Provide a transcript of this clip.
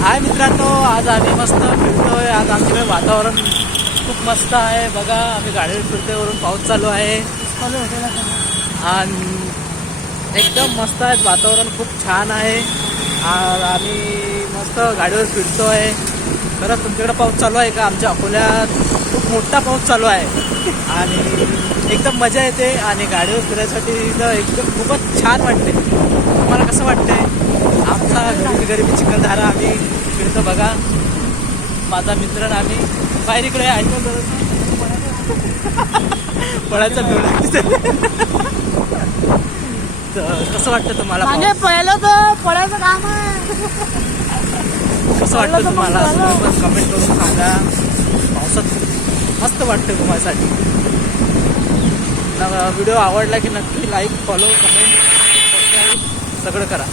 हाय मित्रांनो आज आम्ही मस्त फिरतोय. आज आमच्याकडे वातावरण खूप मस्त आहे. बघा आम्ही गाडीवर फिरतोय वरून पाऊस चालू आहे. आणि एकदम मस्त आहे. वातावरण खूप छान आहे. आम्ही मस्त गाडीवर फिरतोय. खरंच तुमच्याकडे पाऊस चालू आहे का? आमच्या अकोल्यात खूप मोठा पाऊस चालू आहे. आणि एकदम मजा येते. आणि गाडीवर फिरायसाठी इथं एकदम खूपच छान वाटते. तुम्हाला कसं वाटतंय? आमचा गरीबी गरीबी चिखलधारा आम्ही फिरतो बघा. माझा मित्र आणि आम्ही बाहेर इकडे ऐकतो पळायचा तर कसं वाटतं तुम्हाला? पहिलं तर पडायचं काम आहे. कसं वाटतं तुम्हाला? कमेंट करून सांगा. पावसात मस्त वाटतं तुम्हासाठी व्हिडिओ आवडला की नक्की लाईक फॉलो कमेंट सबस्क्राईब सगळं करा.